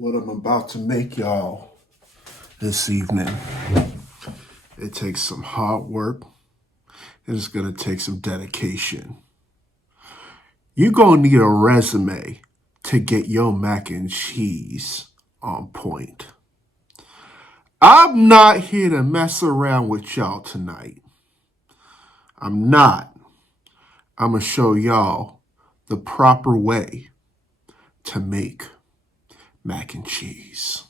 What I'm about to make y'all this evening, it takes some hard work. It's going to take some dedication. You're going to need a resume to get your mac and cheese on point. I'm not here to mess around with y'all tonight. I'm not. I'm going to show y'all the proper way to make mac and cheese.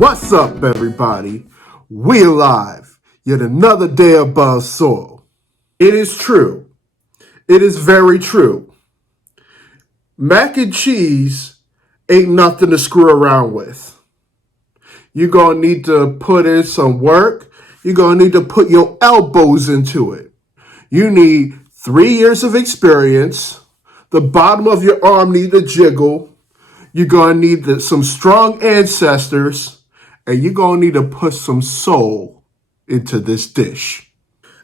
What's up, everybody? We alive. Yet another day above soil. It is true. It is very true. Mac and cheese ain't nothing to screw around with. You're going to need to put in some work. You're going to need to put your elbows into it. You need 3 years of experience. The bottom of your arm needs to jiggle. You're going to need some strong ancestors. And you're going to need to put some soul into this dish.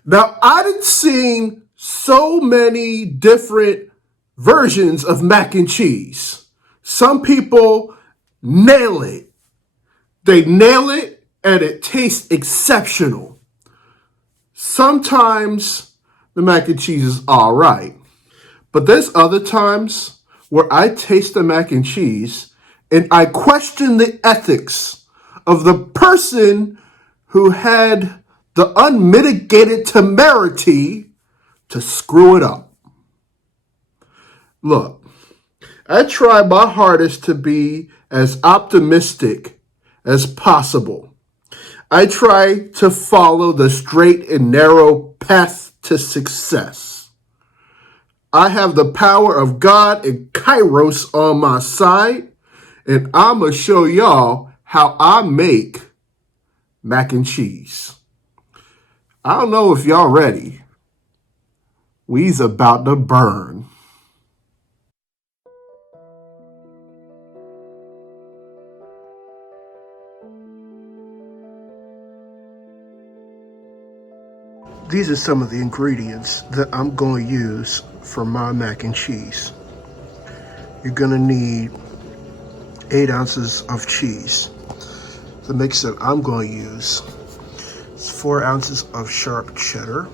Now, I done seen so many different versions of mac and cheese. Some people nail it. They nail it and it tastes exceptional. Sometimes the mac and cheese is all right. But there's other times where I taste the mac and cheese and I question the ethics of the person who had the unmitigated temerity to screw it up. Look, I try my hardest to be as optimistic as possible. I try to follow the straight and narrow path to success. I have the power of God and Kairos on my side, and I'm going to show y'all how I make mac and cheese. I don't know if y'all ready. We's about to burn. These are some of the ingredients that I'm going to use for my mac and cheese. You're going to need 8 ounces of cheese. The mix that I'm going to use is 4 ounces of sharp cheddar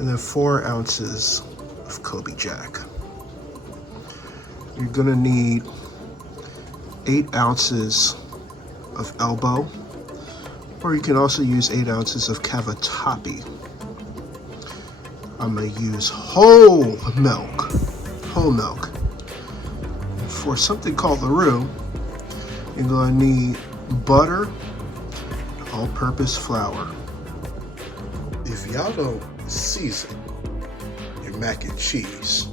and then 4 ounces of Coby Jack. You're going to need 8 ounces of elbow, or you can also use 8 ounces of cavatappi. I'm going to use whole milk. For something called the roux, you're going to need butter, all-purpose flour. If y'all don't season your mac and cheese,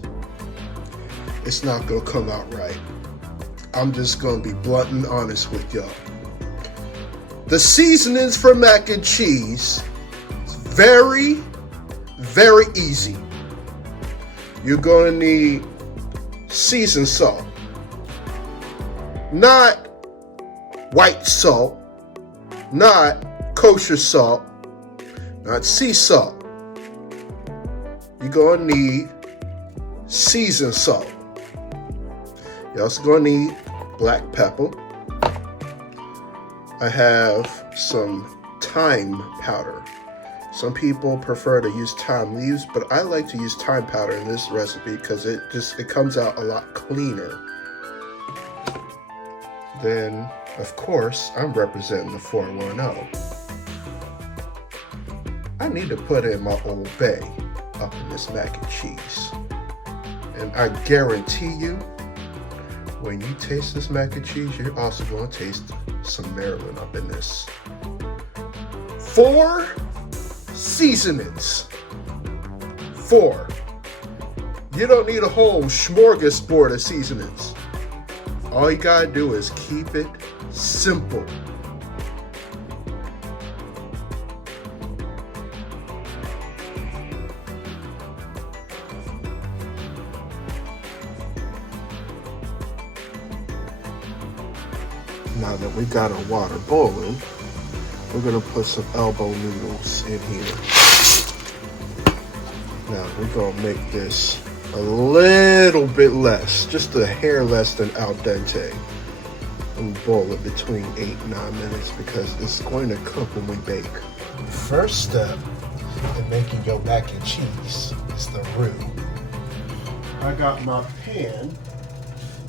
it's not going to come out right. I'm just going to be blunt and honest with y'all. The seasonings for mac and cheese is very, very easy. You're going to need seasoned salt. Not white salt, not kosher salt, not sea salt. You're going to need seasoned salt. You're also going to need black pepper. I have some thyme powder. Some people prefer to use thyme leaves, but I like to use thyme powder in this recipe because it comes out a lot cleaner. Then, of course, I'm representing the 410. I need to put in my Old Bay up in this mac and cheese. And I guarantee you, when you taste this mac and cheese, you're also going to taste some Maryland up in this. 4 seasonings. 4. You don't need a whole smorgasbord of seasonings. All you gotta do is keep it simple. Now that we got our water boiling, we're gonna put some elbow noodles in here. Now we're gonna make this a little bit less, just a hair less than al dente. And boil it between 8 and 9 minutes because it's going to cook when we bake. The first step in making your mac and cheese is the roux. I got my pan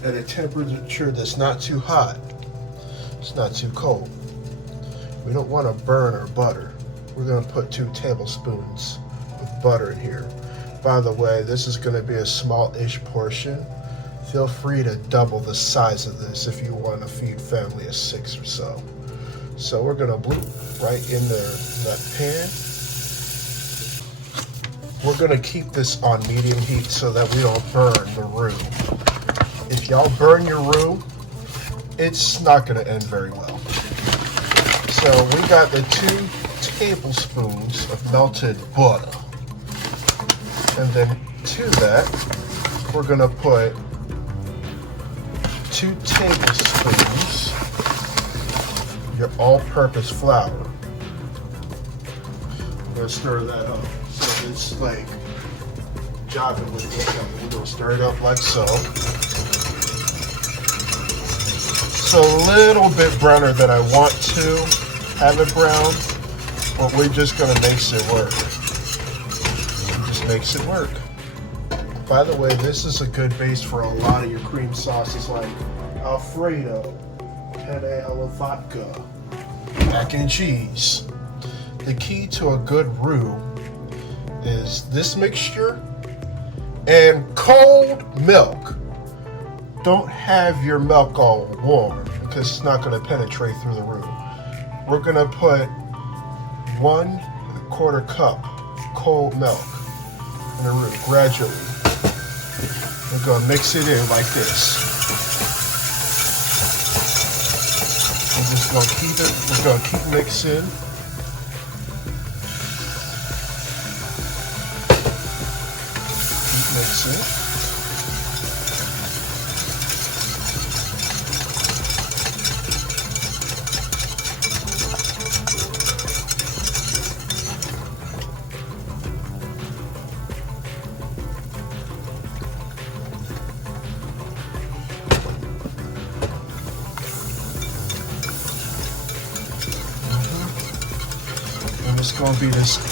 at a temperature that's not too hot. It's not too cold. We don't want to burn our butter. We're going to put 2 tablespoons of butter in here. By the way, this is going to be a small-ish portion. Feel free to double the size of this if you want to feed family of 6 or so. So we're going to bloop right in there in that pan. We're going to keep this on medium heat so that we don't burn the roux. If y'all burn your roux, it's not going to end very well. So we got the 2 tablespoons of melted butter. And then to that, we're going to put 2 tablespoons your all-purpose flour. We're going to stir that up. So it's like jogging with each other. We're going to stir it up like so. It's a little bit browner than I want to have it brown, but we're just going to mix it work. Makes it work. By the way, this is a good base for a lot of your cream sauces like Alfredo, penne alla vodka, mac and cheese. The key to a good roux is this mixture and cold milk. Don't have your milk all warm because it's not going to penetrate through the roux. We're going to put 1/4 cup cold milk in the roux gradually. We're going to mix it in like this. We're just going to keep it, we're going to keep mixing. Keep mixing.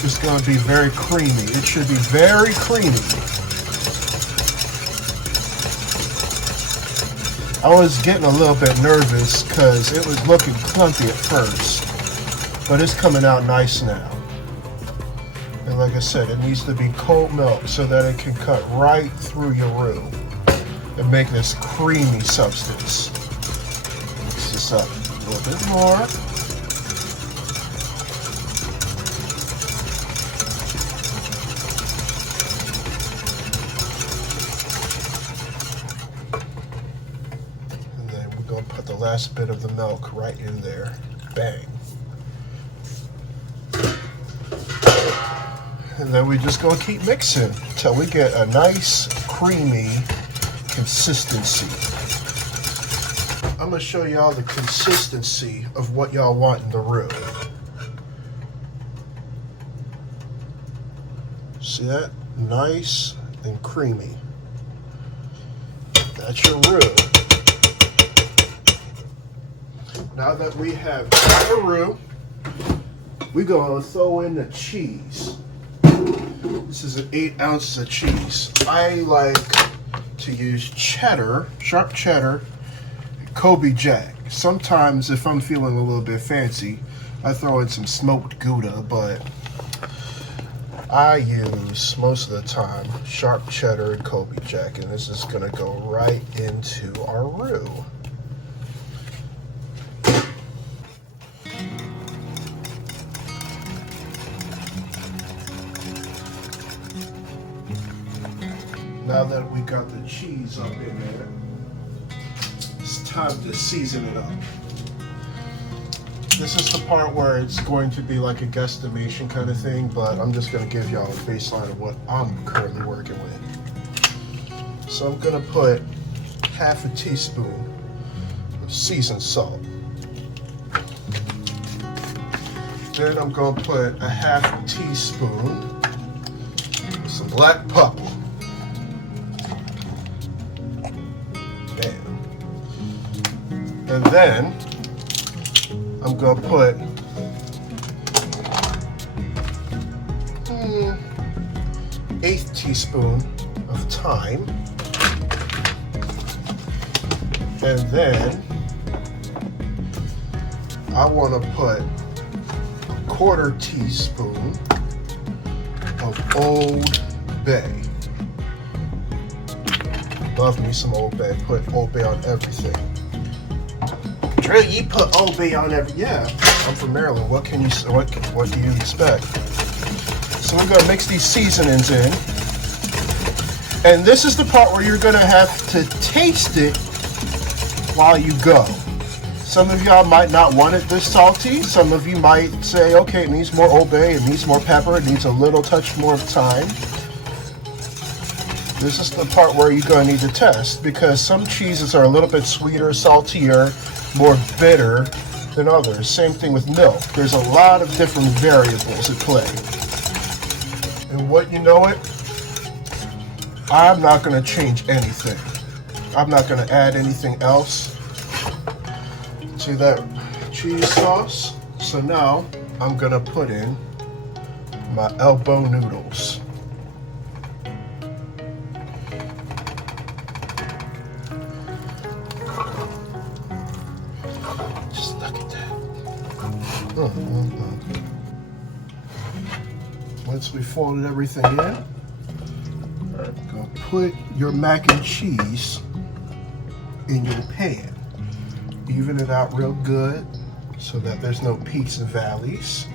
It's going to be very creamy. It should be very creamy. I was getting a little bit nervous because it was looking clumpy at first, but it's coming out nice now. And like I said, it needs to be cold milk so that it can cut right through your roux and make this creamy substance. Mix this up a little bit more. Put the last bit of the milk right in there. Bang. And then we just gonna keep mixing until we get a nice creamy consistency. I'm gonna show y'all the consistency of what y'all want in the roux. See that? Nice and creamy. That's your roux. Now that we have the roux, we're going to throw in the cheese. This is 8 ounces of cheese. I like to use cheddar, sharp cheddar, Coby Jack. Sometimes if I'm feeling a little bit fancy, I throw in some smoked Gouda, but I use most of the time sharp cheddar and Coby Jack, and this is going to go right into our roux. Now that we got the cheese up in there, it's time to season it up. This is the part where it's going to be like a guesstimation kind of thing, but I'm just going to give y'all a baseline of what I'm currently working with. So I'm going to put half a teaspoon of seasoned salt. Then I'm going to put a half a teaspoon of some black pepper. Bam. And then I'm going to put eighth teaspoon of thyme. And then I want to put a quarter teaspoon of Old Bay. Love me some Old Bay. Put Old Bay on everything. Drew, you put Old Bay on everything. Yeah, I'm from Maryland. What do you expect? So we're gonna mix these seasonings in, and this is the part where you're gonna have to taste it while you go. Some of y'all might not want it this salty. Some of you might say, okay, it needs more Old Bay, it needs more pepper, it needs a little touch more of thyme. This is the part where you're going to need to test, because some cheeses are a little bit sweeter, saltier, more bitter than others. Same thing with milk. There's a lot of different variables at play. And what you know it, I'm not going to change anything. I'm not going to add anything else to that cheese sauce. So now I'm going to put in my elbow noodles. Just look at that. Once we folded everything in, I'm going to put your mac and cheese in your pan. Even it out real good so that there's no peaks and valleys.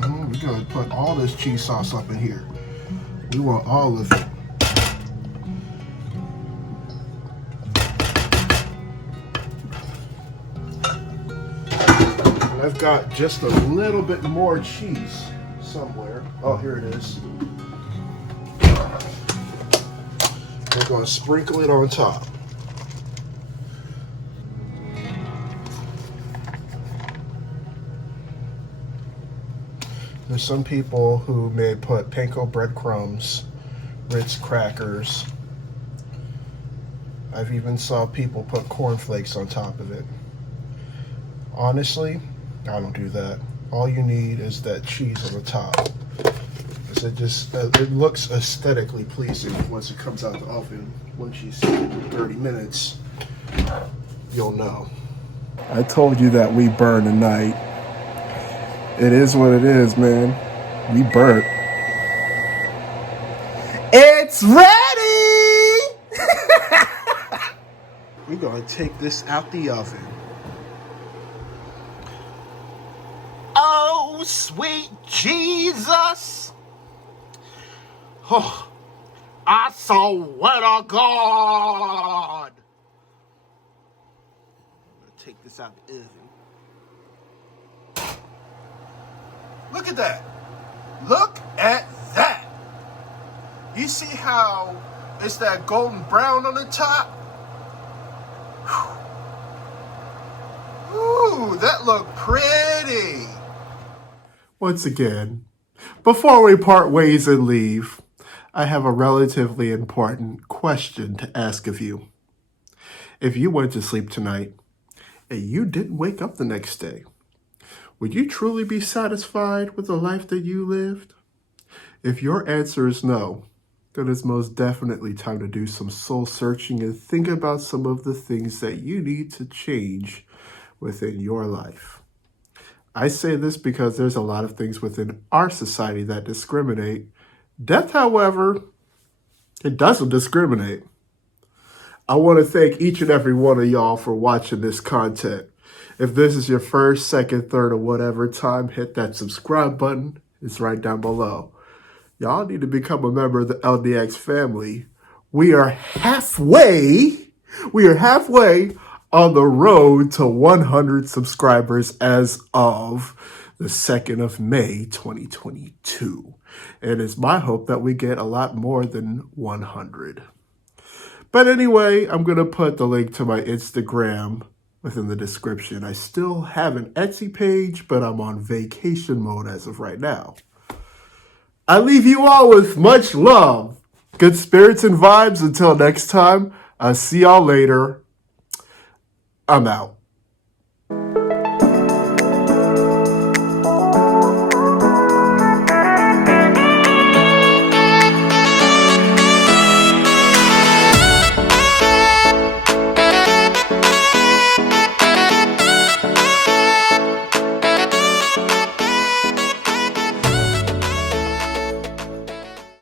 We're going to put all this cheese sauce up in here. We want all of it. And I've got just a little bit more cheese somewhere. Oh, here it is. We're going to sprinkle it on top. There's some people who may put panko breadcrumbs, Ritz crackers. I've even saw people put cornflakes on top of it. Honestly, I don't do that. All you need is that cheese on the top. It looks aesthetically pleasing once it comes out the oven. Once you see it in 30 minutes, you'll know. I told you that we burn tonight. It is what it is, man. We burnt. It's ready! We're gonna take this out the oven. Oh, sweet Jesus! Oh, I swear to God! I'm gonna take this out the oven. Look at that. Look at that. You see how it's that golden brown on the top? Ooh, that looked pretty. Once again, before we part ways and leave, I have a relatively important question to ask of you. If you went to sleep tonight and you didn't wake up the next day, would you truly be satisfied with the life that you lived? If your answer is no, then it's most definitely time to do some soul searching and think about some of the things that you need to change within your life. I say this because there's a lot of things within our society that discriminate. Death, however, it doesn't discriminate. I want to thank each and every one of y'all for watching this content. If this is your first, second, third, or whatever time, hit that subscribe button. It's right down below. Y'all need to become a member of the LDX family. We are halfway. We are halfway on the road to 100 subscribers as of the 2nd of May, 2022. And it's my hope that we get a lot more than 100. But anyway, I'm going to put the link to my Instagram within the description. I still have an Etsy page, but I'm on vacation mode as of right now. I leave you all with much love, good spirits and vibes. Until next time, I'll see y'all later. I'm out.